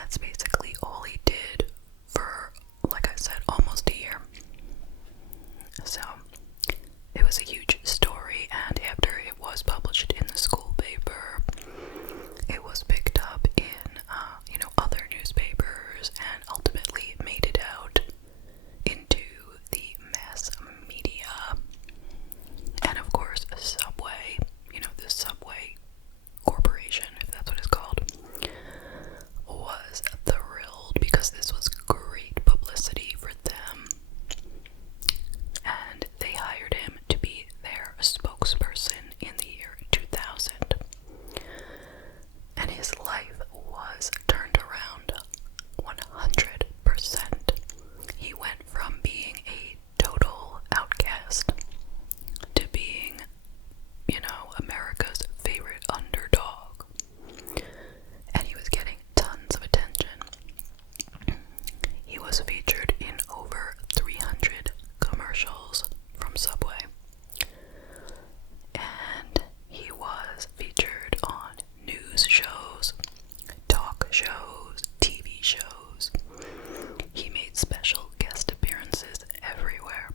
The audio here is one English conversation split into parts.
that's basically all he did for, like I said, almost a year. So it was a huge story, and after it was published in the school paper, it was picked up in, other newspapers, and ultimately it made it out into the mass media. And of course, Subway, the Subway Corporation, if that's what it's called, was thrilled because this was great publicity for them. And they hired him to be their spokesperson in the year 2000. And his life was turned around 100%. He went from being a total outcast to being, America's favorite underdog. And he was getting tons of attention. He was featured in over 300 commercials from Subway. And he was featured on news shows, talk shows, TV shows. He made special guest appearances everywhere.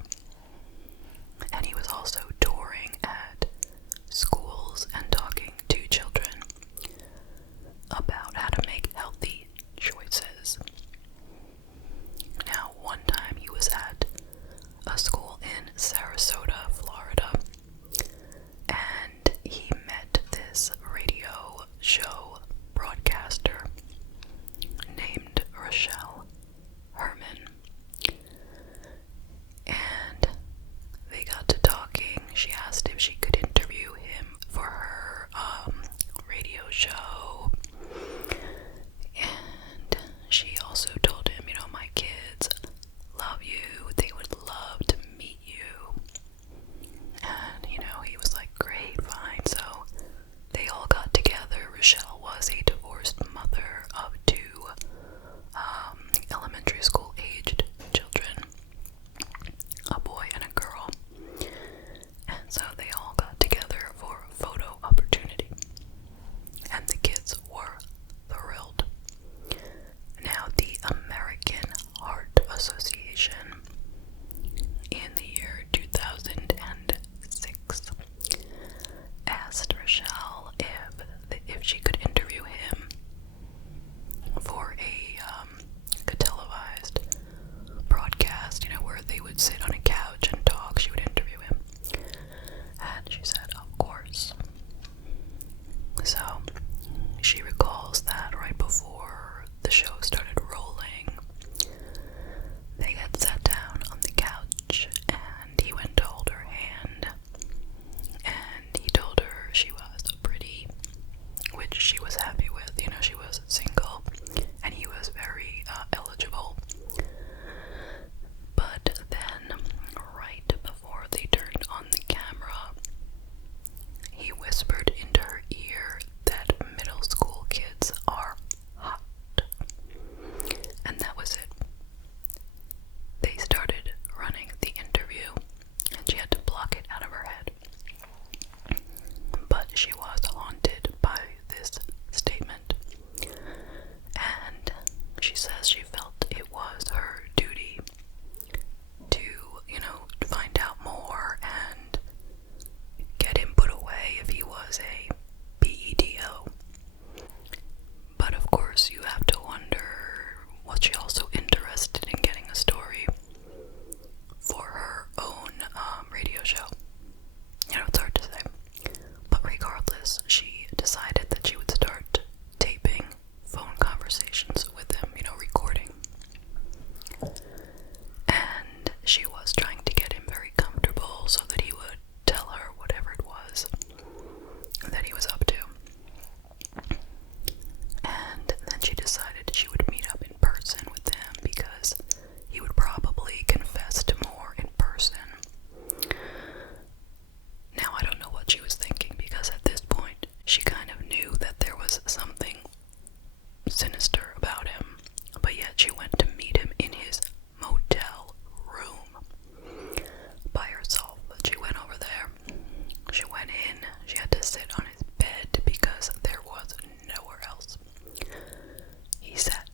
And he was also touring at schools and talking to children about how to make healthy choices. Now, one time he was at a school in Sarasota, Florida, and he met this radio show broadcaster named Rochelle Herman. And they got to talking. She asked if she could interview him for her radio show. And she also told him, my kids love you. They would love to meet you. And, he was like, great, fine. So they all got together. Rochelle was a divorced mother of two elementary school aged children, a boy and a girl. And so they all got together for a photo opportunity. And the kids were thrilled. Now, the American Heart Association in the year 2006 asked Rochelle if she could interview him for a televised broadcast, where they would sit on a couch and talk. She would interview him. And she said, of course. So she recalls that right before the show started rolling, they had sat down on the couch and he went to hold her hand, and he told her she was pretty, which she was happy with. She was single and he was very eligible. But then, right before they turned on the camera, he whispered into her ear that middle school kids are hot. And that was it. They started running the interview, and she had to block it out of her head. But she was haunted by this statement. And she says she felt it was her duty to, find out more and get him put away if he was a PEDO. But of course, you have to wonder, was she also interested in getting a story for her own radio show? It's hard to say. But regardless, she decided that she would start taping phone conversations with him, recording. And she was trying to get him very comfortable so that he would tell her whatever it was that he was up to. And then she decided she would meet up in person with him because he would probably confess to more in person. Now, I don't know what she was thinking, because at this point she kind of knew that there was something sinister about him, but yet she went to meet him in his motel room by herself. She went over there, she went in, she had to sit on his bed because there was nowhere else. He sat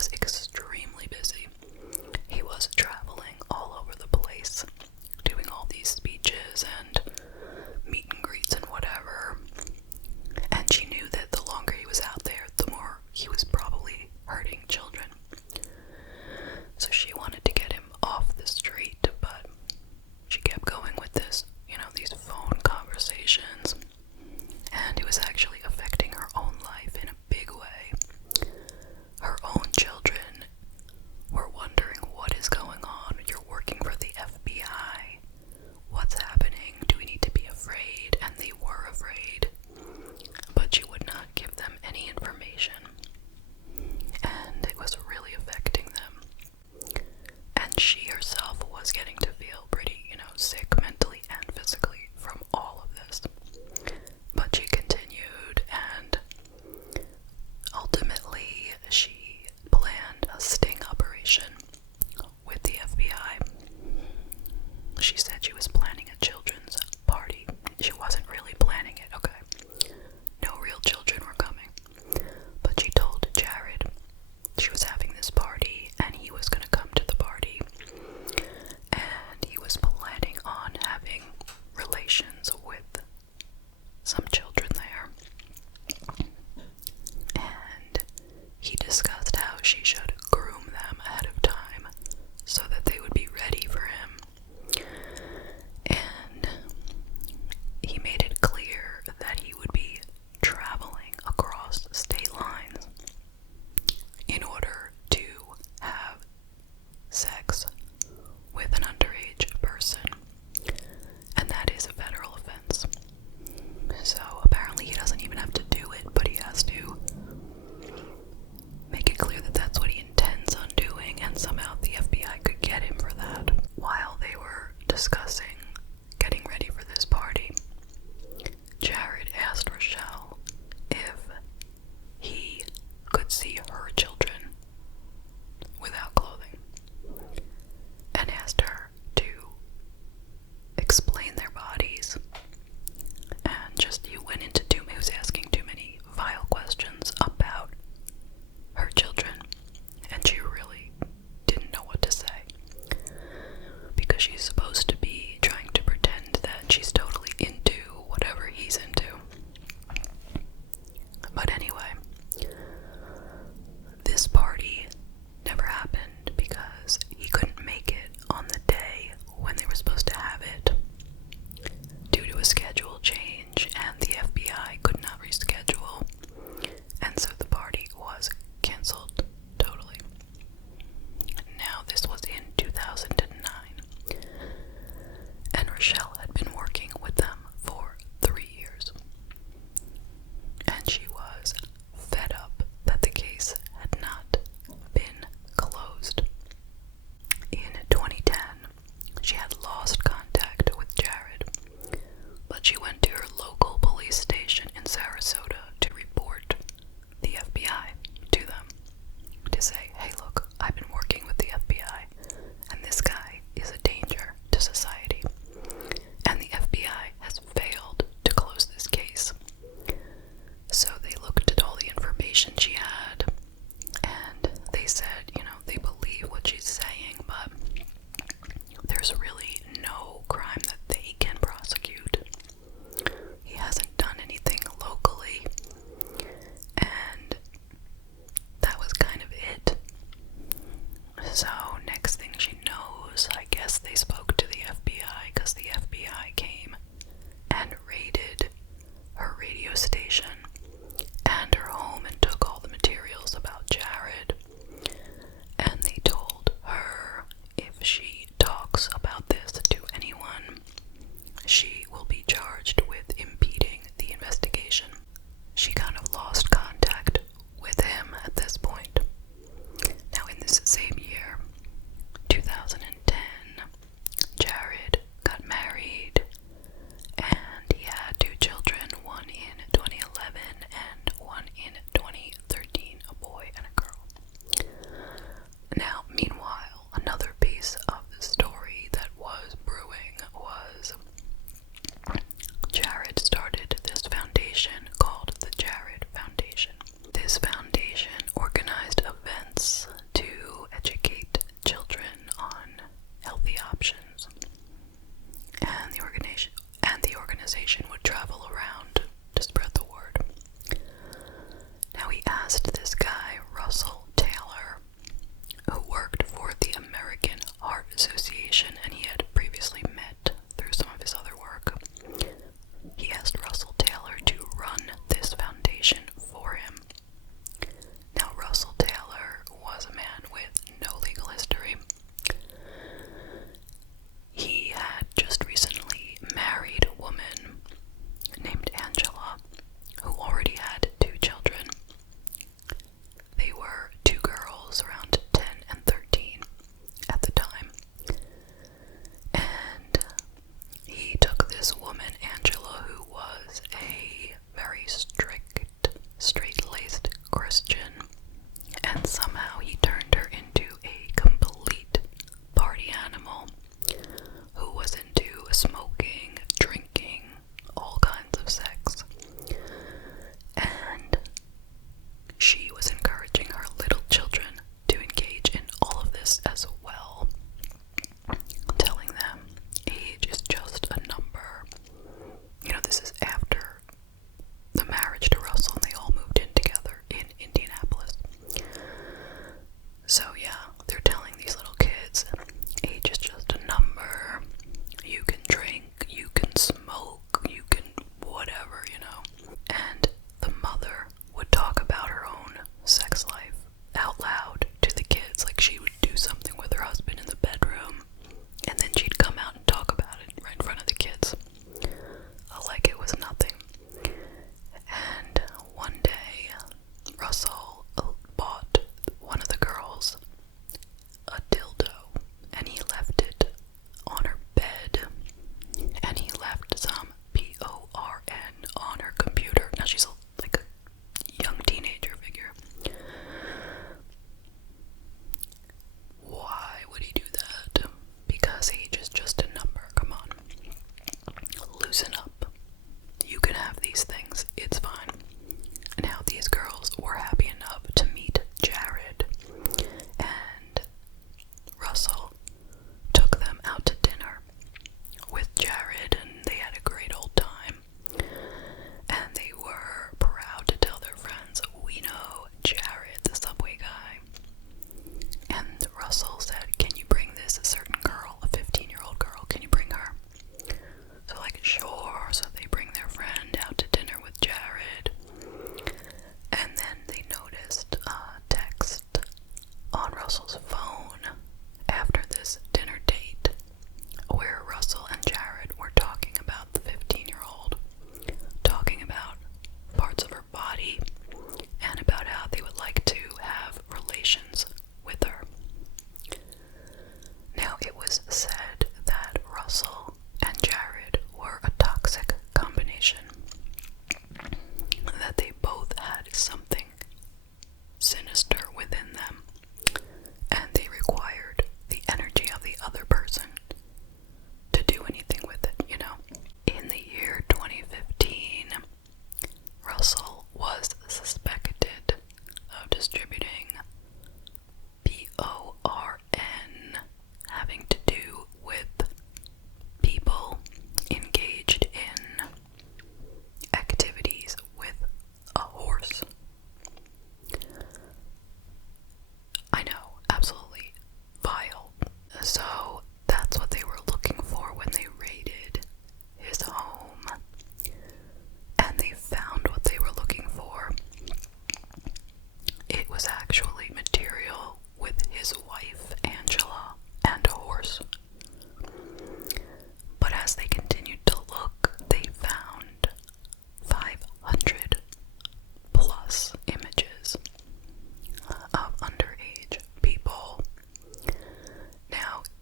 was extremely busy. He was traveling all over the place, doing all these speeches and meet and greets and whatever. And she knew that the longer he was out there, the more he was probably hurting children. So she wanted to get him off the street, but she kept going with this, these phone conversations. And it was actually affecting her own life in a big way. Her own children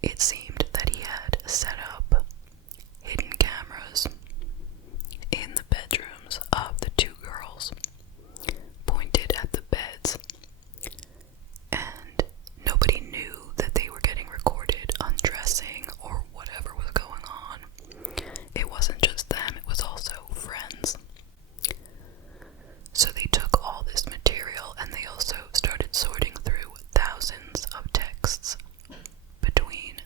it seemed that he had set up hidden cameras in the bedrooms of the two girls, pointed at the beds, and nobody knew that they were getting recorded undressing or whatever was going on. It wasn't just them, it was also friends. So they took all this material and they also started sorting through thousands of texts between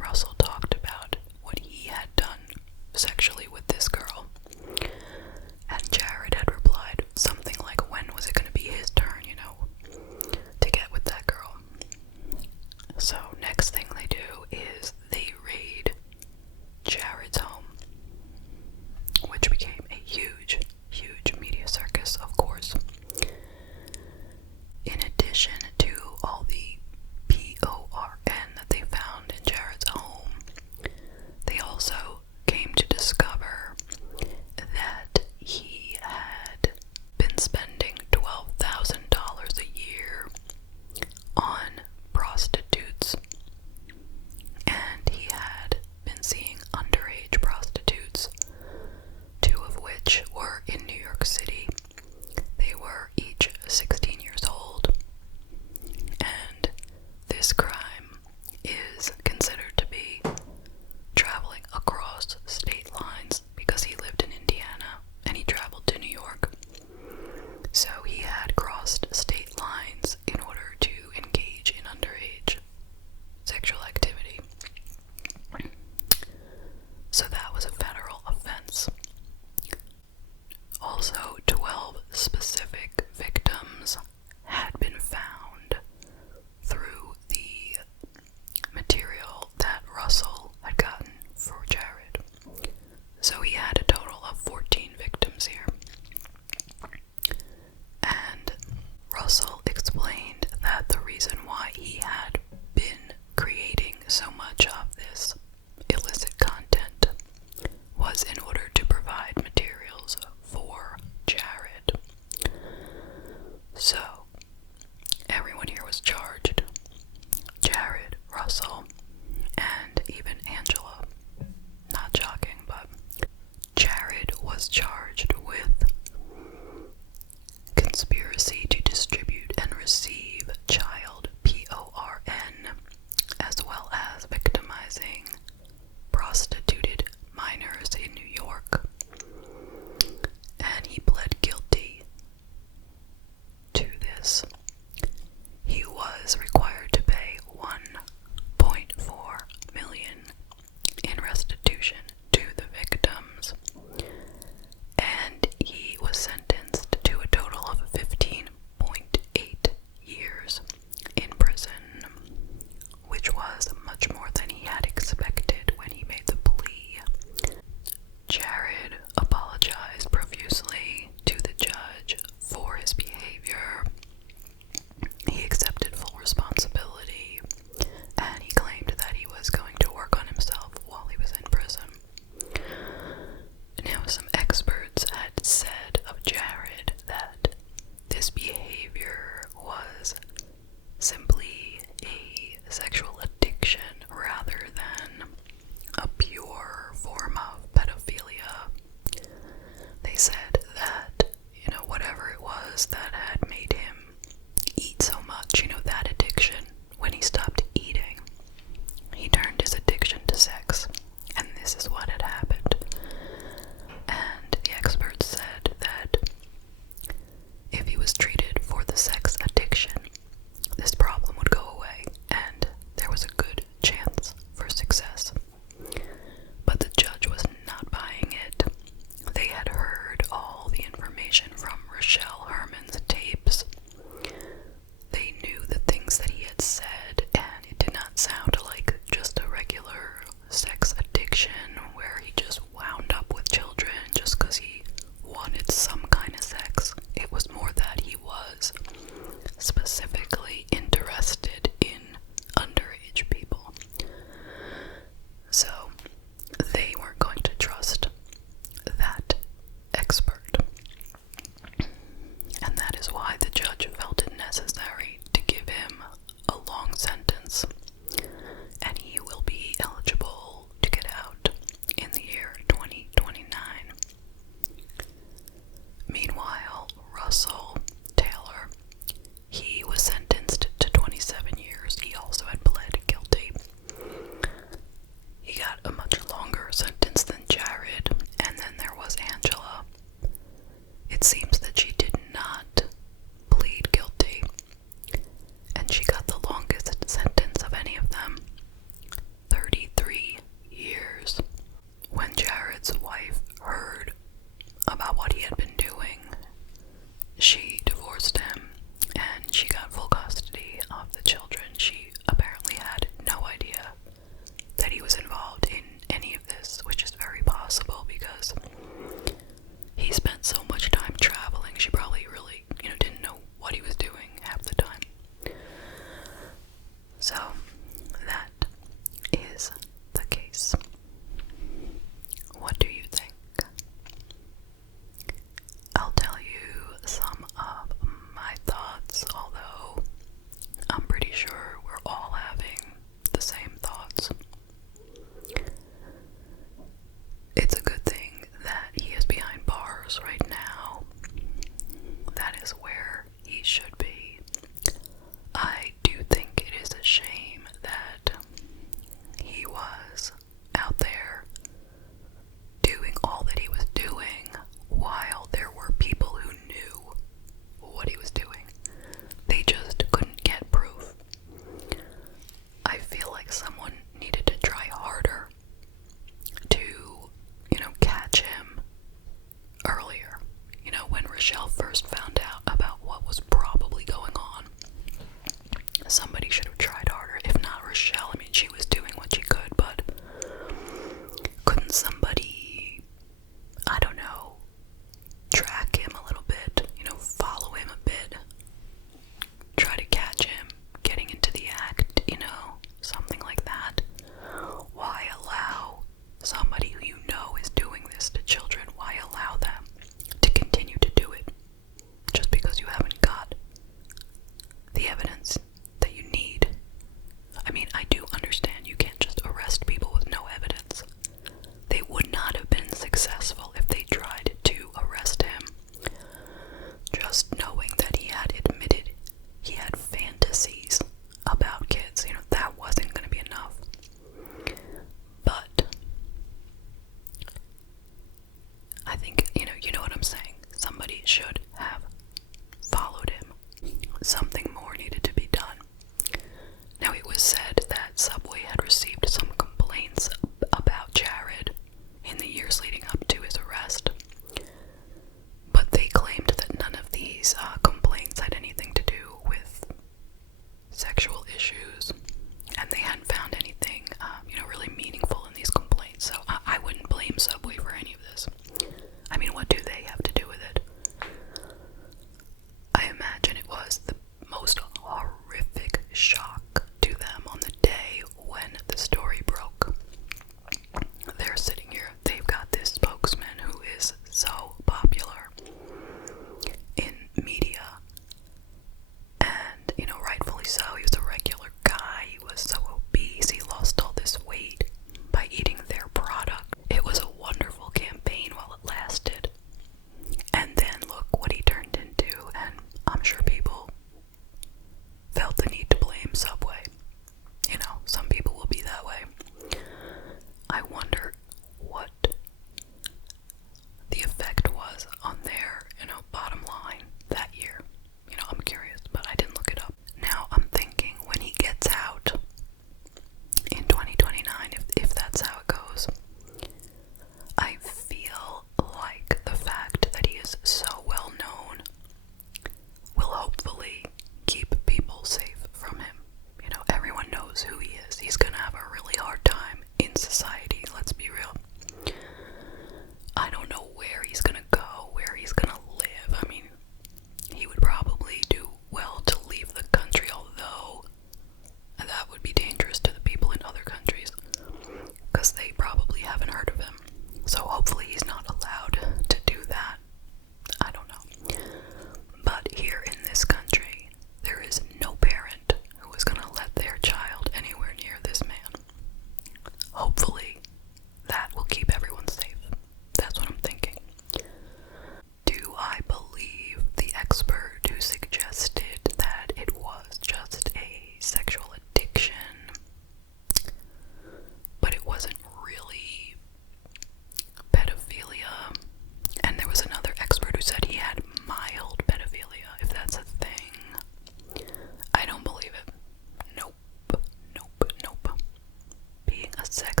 Sex